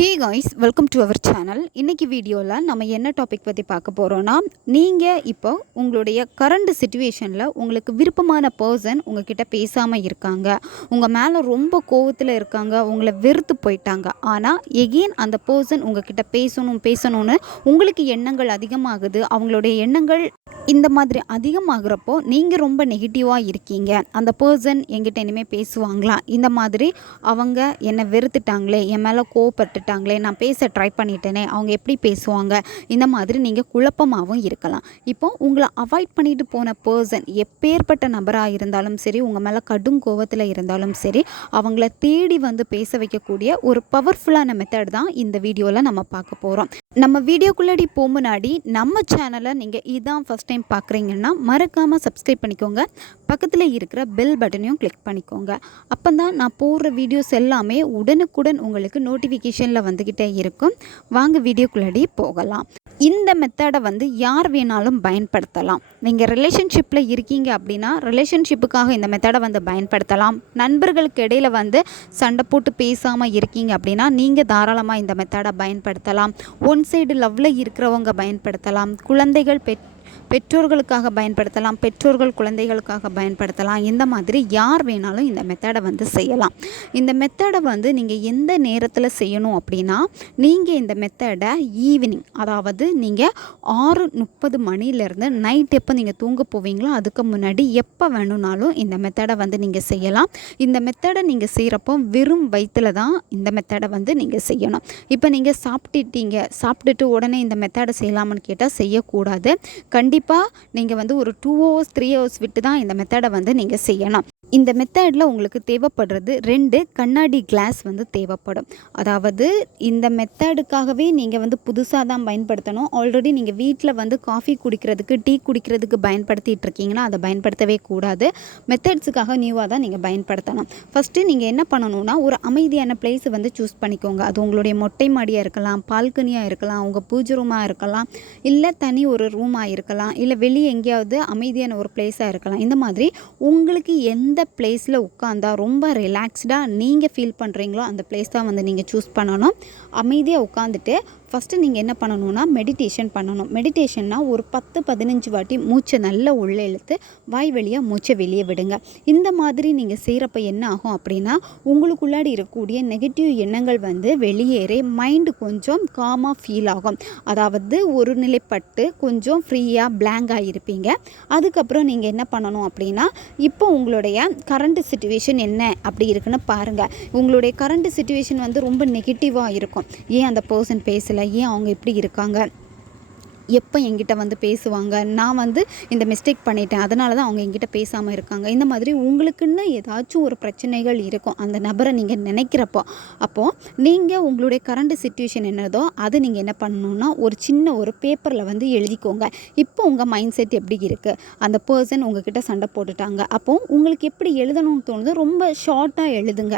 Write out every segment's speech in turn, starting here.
Hey guys welcome to our channel இன்றைக்கி வீடியோவில் நம்ம என்ன டாபிக் பற்றி பார்க்க போகிறோன்னா நீங்கள் இப்போ உங்களுடைய கரண்ட் சுச்சுவேஷனில் உங்களுக்கு விருப்பமான பர்சன் உங்ககிட்ட பேசாமல் இருக்காங்க. உங்கள் மேலே ரொம்ப கோவத்தில் இருக்காங்க உங்களை வெறுத்து போயிட்டாங்க. ஆனால் எகெயின் அந்த பர்சன் உங்ககிட்ட பேசணும் பேசணும்னு உங்களுக்கு எண்ணங்கள் அதிகமாகுது. அவங்களுடைய எண்ணங்கள் இந்த மாதிரி அதிகமாகிறப்போ நீங்கள் ரொம்ப நெகட்டிவாக இருக்கீங்க. அந்த பர்சன் என்கிட்ட இனிமேல் பேசுவாங்களா? இந்த மாதிரி அவங்க என்னை வெறுத்துட்டாங்களே என் மேலே கோவப்பட்டுட்டாங்களே நான் பேச ட்ரை பண்ணிட்டேனே அவங்க எப்படி பேசுவாங்க? இந்த மாதிரி நீங்கள் குழப்பமாகவும் இருக்கலாம். இப்போ உங்களை அவாய்ட் பண்ணிட்டு போன பர்சன் எப்பேற்பட்ட நபராக இருந்தாலும் சரி உங்கள் மேலே கடும் கோவத்தில் இருந்தாலும் சரி அவங்கள தேடி வந்து பேச வைக்கக்கூடிய ஒரு பவர்ஃபுல்லான மெத்தட் தான் இந்த வீடியோவில் நம்ம பார்க்க போகிறோம் நம்ம வீடியோக்குள்ளாடி போக முன்னாடி நம்ம சேனலை நீங்கள் இதான் ஃபஸ்ட் டைம் பார்க்குறீங்கன்னா மறக்காமல் சப்ஸ்கிரைப் பண்ணிக்கோங்க. பக்கத்தில் இருக்கிற பெல் பட்டனையும் கிளிக் பண்ணிக்கோங்க. அப்போ தான் நான் போடுற வீடியோஸ் எல்லாமே உடனுக்குடன் உங்களுக்கு நோட்டிஃபிகேஷனில் வந்துக்கிட்டே இருக்கும். வாங்க வீடியோக்குள்ளடி போகலாம். இந்த மெத்தடை வந்து யார் வேணாலும் பயன்படுத்தலாம். நீங்கள் ரிலேஷன்ஷிப்பில் இருக்கீங்க அப்படின்னா ரிலேஷன்ஷிப்புக்காக இந்த மெத்தடை வந்து பயன்படுத்தலாம். நண்பர்களுக்கு இடையில் வந்து சண்டை போட்டு பேசாமல் இருக்கீங்க அப்படின்னா நீங்கள் தாராளமாக இந்த மெத்தடை பயன்படுத்தலாம். ஒன் சைடு லவ்வில் இருக்கிறவங்க பயன்படுத்தலாம். குழந்தைகள் பெட் பெற்றோர்களுக்காக பயன்படுத்தலாம் பெற்றோர்கள் குழந்தைகளுக்காக பயன்படுத்தலாம். இந்த மாதிரி யார் வேணாலும் இந்த மெத்தடை வந்து செய்யலாம். இந்த மெத்தடை வந்து நீங்கள் எந்த நேரத்தில் செய்யணும் அப்படின்னா நீங்கள் இந்த மெத்தடை ஈவினிங் அதாவது நீங்கள் ஆறு முப்பது மணிலேருந்து நைட் எப்போ நீங்கள் தூங்க போவீங்களோ அதுக்கு முன்னாடி எப்போ வேணும்னாலும் இந்த மெத்தடை வந்து நீங்கள் செய்யலாம். இந்த மெத்தடை நீங்கள் செய்கிறப்போ வெறும் வயிற்றில் தான் இந்த மெத்தடை வந்து நீங்கள் செய்யணும். இப்போ நீங்கள் சாப்பிட்டுட்டீங்க சாப்பிட்டுட்டு உடனே இந்த மெத்தடை செய்யலாமான்னு கேட்டால் செய்யக்கூடாது. கண்டிப்பாக நீங்கள் வந்து ஒரு டூ ஹவர்ஸ் த்ரீ ஹவர்ஸ் விட்டு தான் இந்த மெத்தடை வந்து நீங்கள் செய்யணும். இந்த மெத்தடில் உங்களுக்கு தேவைப்படுறது ரெண்டு கண்ணாடி கிளாஸ் வந்து தேவைப்படும். அதாவது இந்த மெத்தடுக்காகவே நீங்கள் வந்து புதுசாக தான் பயன்படுத்தணும். ஆல்ரெடி நீங்கள் வீட்டில் வந்து காஃபி குடிக்கிறதுக்கு டீ குடிக்கிறதுக்கு பயன்படுத்திட்டு இருக்கீங்கன்னா அதை பயன்படுத்தவே கூடாது. மெத்தட்ஸுக்காக நியூவாக தான் நீங்கள் பயன்படுத்தணும். ஃபஸ்ட்டு நீங்கள் என்ன பண்ணணும்னா ஒரு அமைதியான பிளேஸ் வந்து சூஸ் பண்ணிக்கோங்க. அது உங்களுடைய மொட்டை மாடியாக இருக்கலாம் பால்கனியாக இருக்கலாம் உங்கள் பூஜை ரூமாக இருக்கலாம் இல்லை தனி ஒரு ரூமாக இருக்கலாம் இல்லை வெளியே எங்கேயாவது அமைதியான ஒரு பிளேஸாக இருக்கலாம். இந்த மாதிரி உங்களுக்கு எந்த பிளேஸில் உட்காந்தா ரொம்ப ரிலாக்ஸ்டாக நீங்கள் ஃபீல் பண்ணுறீங்களோ அந்த பிளேஸ் தான் வந்து நீங்கள் சூஸ் பண்ணணும். அமைதியாக உட்காந்துட்டு ஃபஸ்ட்டு நீங்கள் என்ன பண்ணணும்னா மெடிடேஷன் பண்ணணும். மெடிடேஷன்னா ஒரு பத்து பதினஞ்சு வாட்டி மூச்சை நல்லா உள்ளே இழுத்து வாய் வழியாக மூச்சை வெளியே விடுங்க. இந்த மாதிரி நீங்கள் செய்கிறப்ப என்ன ஆகும் அப்படின்னா உங்களுக்குள்ளாடி இருக்கக்கூடிய நெகட்டிவ் எண்ணங்கள் வந்து வெளியேறி மைண்டு கொஞ்சம் காமாக ஃபீல் ஆகும். அதாவது ஒரு நிலைப்பட்டு கொஞ்சம் ஃப்ரீயாக பிளாங்காக இருப்பீங்க. அதுக்கப்புறம் நீங்கள் என்ன பண்ணணும் அப்படின்னா இப்போ உங்களுடைய கரண்ட் சுச்சுவேஷன் என்ன அப்படி இருக்குன்னு பாருங்கள் உங்களுடைய கரண்ட் சுச்சுவேஷன் வந்து ரொம்ப நெகட்டிவாக இருக்கும். ஏன் அந்த பர்சன் பேசலை? ஏன் அவங்க இப்படி இருக்காங்க? எப்போ என்கிட்ட வந்து பேசுவாங்க? நான் வந்து இந்த மிஸ்டேக் பண்ணிட்டேன். அதனால தான் அவங்க என்கிட்ட பேசாமல் இருக்காங்க. இந்த மாதிரி உங்களுக்குன்னு ஏதாச்சும் ஒரு பிரச்சனைகள் இருக்கும். அந்த நபரை நீங்கள் நினைக்கிறப்போ அப்போது நீங்கள் உங்களுடைய கரண்ட் சுச்சுவேஷன் என்னதோ அதை நீங்கள் என்ன பண்ணணும்னா ஒரு சின்ன ஒரு பேப்பரில் வந்து எழுதிக்கோங்க. இப்போ உங்கள் மைண்ட் செட் எப்படி இருக்குது அந்த பர்சன் உங்ககிட்ட சண்டை போட்டுட்டாங்க. அப்போது உங்களுக்கு எப்படி எழுதணும்னு தோணுது ரொம்ப ஷார்ட்டாக எழுதுங்க.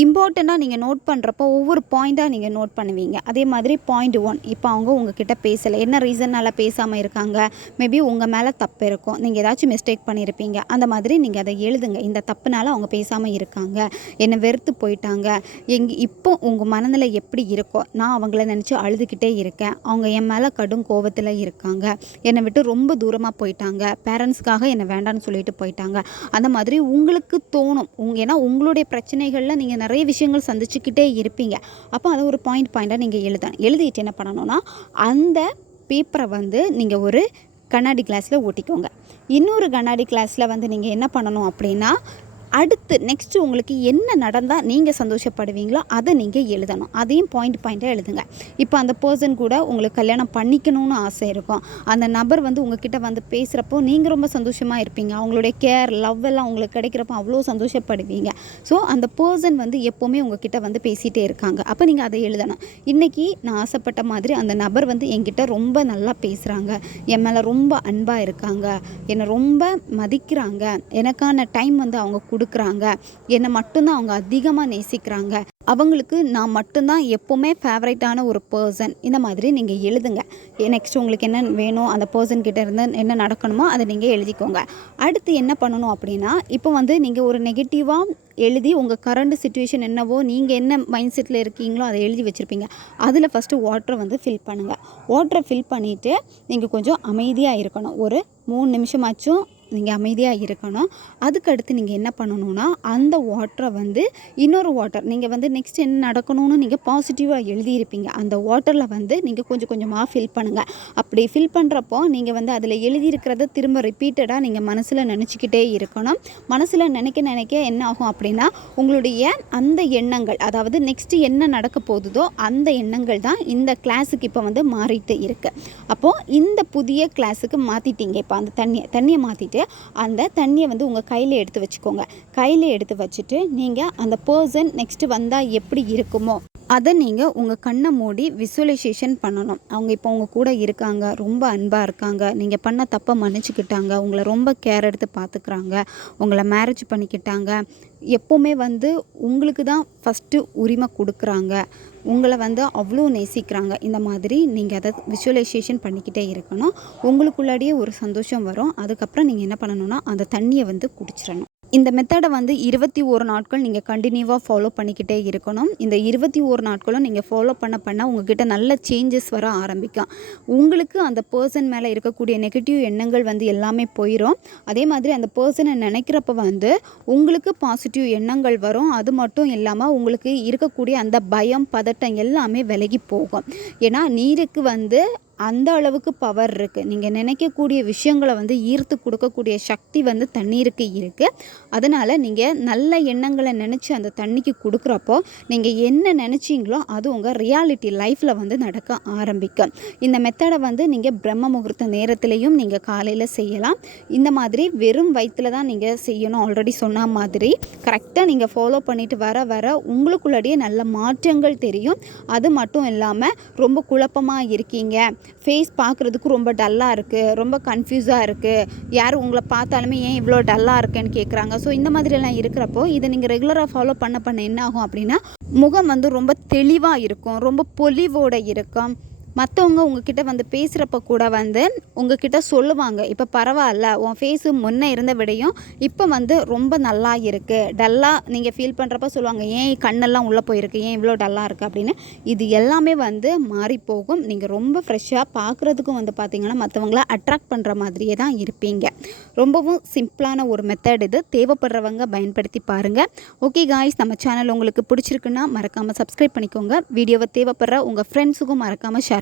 இம்பார்ட்டண்ட்டாக நீங்கள் நோட் பண்ணுறப்போ ஒவ்வொரு பாயிண்ட்டாக நீங்கள் நோட் பண்ணுவீங்க. அதே மாதிரி பாயிண்ட் ஒன் இப்போ அவங்க உங்ககிட்ட பேசலை. என்ன ரீசன்னால் பேசாமல் இருக்காங்க? மேபி உங்கள் மேலே தப்பு இருக்கும். நீங்கள் ஏதாச்சும் மிஸ்டேக் பண்ணியிருப்பீங்க அந்த மாதிரி நீங்கள் அதை எழுதுங்க. இந்த தப்புனால அவங்க பேசாமல் இருக்காங்க. என்னை வெறுத்து போயிட்டாங்க. எங் இப்போ உங்கள் மனநிலை எப்படி இருக்கோ நான் அவங்கள நினச்சி அழுதுகிட்டே இருக்கேன். அவங்க என் மேலே கடும் கோபத்தில் இருக்காங்க. என்னை விட்டு ரொம்ப தூரமாக போயிட்டாங்க. பேரண்ட்ஸ்க்காக என்னை வேண்டான்னு சொல்லிட்டு போயிட்டாங்க. அந்த மாதிரி உங்களுக்கு தோணும். உங்க ஏன்னா உங்களுடைய பிரச்சனைகளில் நீங்கள் நிறைய விஷயங்கள் சந்திச்சுக்கிட்டே இருப்பீங்க. அப்போ அதை ஒரு பாயிண்ட் பாயிண்ட்டாக நீங்கள் எழுதணும். எழுதிட்டு என்ன பண்ணணும்னா அந்த பேப்பரை வந்து நீங்கள் ஒரு கண்ணாடி கிளாஸில் ஓட்டிக்கோங்க இன்னொரு கண்ணாடி கிளாஸில் வந்து நீங்கள் என்ன பண்ணணும் அப்படின்னா அடுத்து நெக்ஸ்ட்டு உங்களுக்கு என்ன நடந்தால் நீங்கள் சந்தோஷப்படுவீங்களோ அதை நீங்கள் எழுதணும். அதையும் பாயிண்ட் பாயிண்ட்டாக எழுதுங்க. இப்போ அந்த பர்சன் கூட உங்களுக்கு கல்யாணம் பண்ணிக்கணும்னு ஆசை இருக்கும். அந்த நபர் வந்து உங்ககிட்ட வந்து பேசுகிறப்போ நீங்கள் ரொம்ப சந்தோஷமாக இருப்பீங்க. அவங்களுடைய கேர் லவ் எல்லாம் உங்களுக்கு கிடைக்கிறப்போ அவ்வளோ சந்தோஷப்படுவீங்க. ஸோ அந்த பர்சன் வந்து எப்போவுமே உங்ககிட்ட வந்து பேசிகிட்டே இருக்காங்க. அப்போ நீங்கள் அதை எழுதணும். இன்றைக்கி நான் ஆசைப்பட்ட மாதிரி அந்த நபர் வந்து என்கிட்ட ரொம்ப நல்லா பேசுகிறாங்க என் மேலே ரொம்ப அன்பாக இருக்காங்க. என்னை ரொம்ப மதிக்கிறாங்க. எனக்கான டைம் வந்து அவங்க கொடுக்குறாங்க. என்னை மட்டும்தான் அவங்க அதிகமாக நேசிக்கிறாங்க. அவங்களுக்கு நான் மட்டும்தான் எப்போவுமே ஃபேவரட்டான ஒரு பர்சன் இந்த மாதிரி நீங்கள் எழுதுங்க. நெக்ஸ்ட் உங்களுக்கு என்ன வேணும் அந்த பர்சன் கிட்ட இருந்து என்ன நடக்கணுமோ அதை நீங்கள் எழுதிக்கோங்க. அடுத்து என்ன பண்ணணும் அப்படின்னா இப்போ வந்து நீங்கள் ஒரு நெகட்டிவாக எழுதி உங்கள் கரண்ட் சுச்சுவேஷன் என்னவோ நீங்கள் என்ன மைண்ட் செட்டில் இருக்கீங்களோ அதை எழுதி வச்சுருப்பீங்க. அதில் ஃபஸ்ட்டு வாட்டரை வந்து ஃபில் பண்ணுங்கள் வாட்டரை ஃபில் பண்ணிவிட்டு நீங்கள் கொஞ்சம் அமைதியாக இருக்கணும். ஒரு மூணு நிமிஷமாச்சும் நீங்கள் அமைதியாக இருக்கணும். அதுக்கடுத்து நீங்கள் என்ன பண்ணணும்னா அந்த வாட்டரை வந்து இன்னொரு வாட்டர் நீங்கள் வந்து நெக்ஸ்ட் என்ன நடக்கணும்னு நீங்கள் பாசிட்டிவாக எழுதியிருப்பீங்க. அந்த வாட்டரில் வந்து நீங்கள் கொஞ்சம் கொஞ்சமாக ஃபில் பண்ணுங்கள் அப்படி ஃபில் பண்ணுறப்போ நீங்கள் வந்து அதில் எழுதியிருக்கிறத திரும்ப ரிப்பீட்டடாக நீங்கள் மனசில் நினச்சிக்கிட்டே இருக்கணும். மனசில் நினைக்க நினைக்க என்ன ஆகும் அப்படின்னா உங்களுடைய அந்த எண்ணங்கள் அதாவது நெக்ஸ்ட்டு என்ன நடக்க போகுதோ அந்த எண்ணங்கள் தான் இந்த கிளாஸுக்கு இப்போ வந்து மாறிட்டு இருக்குது அப்போது இந்த புதிய கிளாஸுக்கு மாற்றிட்டீங்க இப்போ அந்த தண்ணியை தண்ணியை மாற்றிட்டு அந்த தண்ணியை வந்து உங்கள் கையில் எடுத்து வச்சுக்கோங்க. கையில் எடுத்து வச்சுட்டு நீங்கள் அந்த பர்சன் நெக்ஸ்ட்டு வந்தால் எப்படி இருக்குமோ அதை நீங்கள் உங்கள் கண்ணை மூடி விசுவலைசேஷன் பண்ணணும். அவங்க இப்போ உங்கள் கூட இருக்காங்க ரொம்ப அன்பாக இருக்காங்க நீங்கள் பண்ண தப்பை மன்னிச்சுக்கிட்டாங்க உங்களை ரொம்ப கேர் எடுத்து பார்த்துக்குறாங்க உங்களை மேரேஜ் பண்ணிக்கிட்டாங்க எப்போவுமே வந்து உங்களுக்கு தான் ஃபஸ்ட்டு உரிமை கொடுக்குறாங்க உங்களை வந்து அவ்வளோ நேசிக்கிறாங்க. இந்த மாதிரி நீங்கள் அதை விஷுவலைசேஷன் பண்ணிக்கிட்டே இருக்கணும். உங்களுக்குள்ளாடியே ஒரு சந்தோஷம் வரும். அதுக்கப்புறம் நீங்கள் என்ன பண்ணணும்னா அந்த தண்ணியை வந்து குடிச்சிடணும். இந்த மெத்தடை வந்து இருபத்தி ஒரு நாட்கள் நீங்கள் கண்டினியூவாக ஃபாலோ பண்ணிக்கிட்டே இருக்கணும். இந்த இருபத்தி ஒரு நாட்களும் நீங்கள் ஃபாலோ பண்ண பண்ண உங்ககிட்ட நல்ல சேஞ்சஸ் வர ஆரம்பிக்கும். உங்களுக்கு அந்த பர்சன் மேலே இருக்கக்கூடிய நெகட்டிவ் எண்ணங்கள் வந்து எல்லாமே போயிடும் அதே மாதிரி அந்த பர்சனை நினைக்கிறப்ப வந்து உங்களுக்கு பாசிட்டிவ் எண்ணங்கள் வரும். அது மட்டும் இல்லாமல் உங்களுக்கு இருக்கக்கூடிய அந்த பயம் பதட்டம் எல்லாமே விலகி போகும். ஏன்னா நீருக்கு வந்து அந்த அளவுக்கு பவர் இருக்குது நீங்கள் நினைக்கக்கூடிய விஷயங்களை வந்து ஈர்த்து கொடுக்கக்கூடிய சக்தி வந்து தண்ணீருக்கு இருக்குது அதனால் நீங்கள் நல்ல எண்ணங்களை நினச்சி அந்த தண்ணிக்கு கொடுக்குறப்போ நீங்கள் என்ன நினச்சிங்களோ அது உங்கள் ரியாலிட்டி லைஃப்பில் வந்து நடக்க ஆரம்பிக்கும். இந்த மெத்தடை வந்து நீங்கள் பிரம்ம முகூர்த்த நேரத்துலையும் நீங்கள் காலையில் செய்யலாம். இந்த மாதிரி வெறும் வயிற்றில் தான் நீங்கள் செய்யணும். ஆல்ரெடி சொன்ன மாதிரி. கரெக்டாக நீங்கள் ஃபாலோ பண்ணிட்டு வர வர உங்களுக்குள்ளடியே நல்ல மாற்றங்கள் தெரியும். அது மட்டும் இல்லாமல் ரொம்ப குழப்பமாக இருக்கீங்க. ஃபேஸ் பார்க்குறதுக்கு ரொம்ப டல்லாக இருக்குது ரொம்ப கன்ஃபியூஸாக இருக்குது யார் உங்களை பார்த்தாலுமே ஏன் இவ்வளோ டல்லாக இருக்குன்னு கேட்குறாங்க ஸோ இந்த மாதிரியெல்லாம் இருக்கிறப்போ இதை நீங்கள் ரெகுலராக ஃபாலோ பண்ண பண்ண என்ன ஆகும் அப்படின்னா முகம் வந்து ரொம்ப தெளிவாக இருக்கும் ரொம்ப பொலிவோட இருக்கும். மற்றவங்க உங்ககிட்ட வந்து பேசுகிறப்ப கூட வந்து உங்ககிட்ட சொல்லுவாங்க இப்போ பரவாயில்ல உன் ஃபேஸு முன்னே இருந்த விடையும் இப்போ வந்து ரொம்ப நல்லா இருக்குது டல்லாக நீங்கள் ஃபீல் பண்ணுறப்ப சொல்லுவாங்க ஏன் கண்ணெல்லாம் உள்ளே போயிருக்கு? ஏன் இவ்வளோ டல்லாக இருக்குது அப்படின்னு. இது எல்லாமே வந்து மாறி போகும். நீங்கள் ரொம்ப ஃப்ரெஷ்ஷாக பார்க்குறதுக்கும் வந்து பார்த்திங்கன்னா மற்றவங்கள அட்ராக்ட் பண்ணுற மாதிரியே தான் இருப்பீங்க. ரொம்பவும் சிம்பிளான ஒரு மெத்தட் இது. தேவைப்படுறவங்க பயன்படுத்தி பாருங்கள் ஓகே காய்ஸ் நம்ம சேனல் உங்களுக்கு பிடிச்சிருக்குன்னா மறக்காமல் சப்ஸ்கிரைப் பண்ணிக்கோங்க. வீடியோவை தேவைப்படுற உங்கள் ஃப்ரெண்ட்ஸுக்கும் மறக்காமல் ஷேர்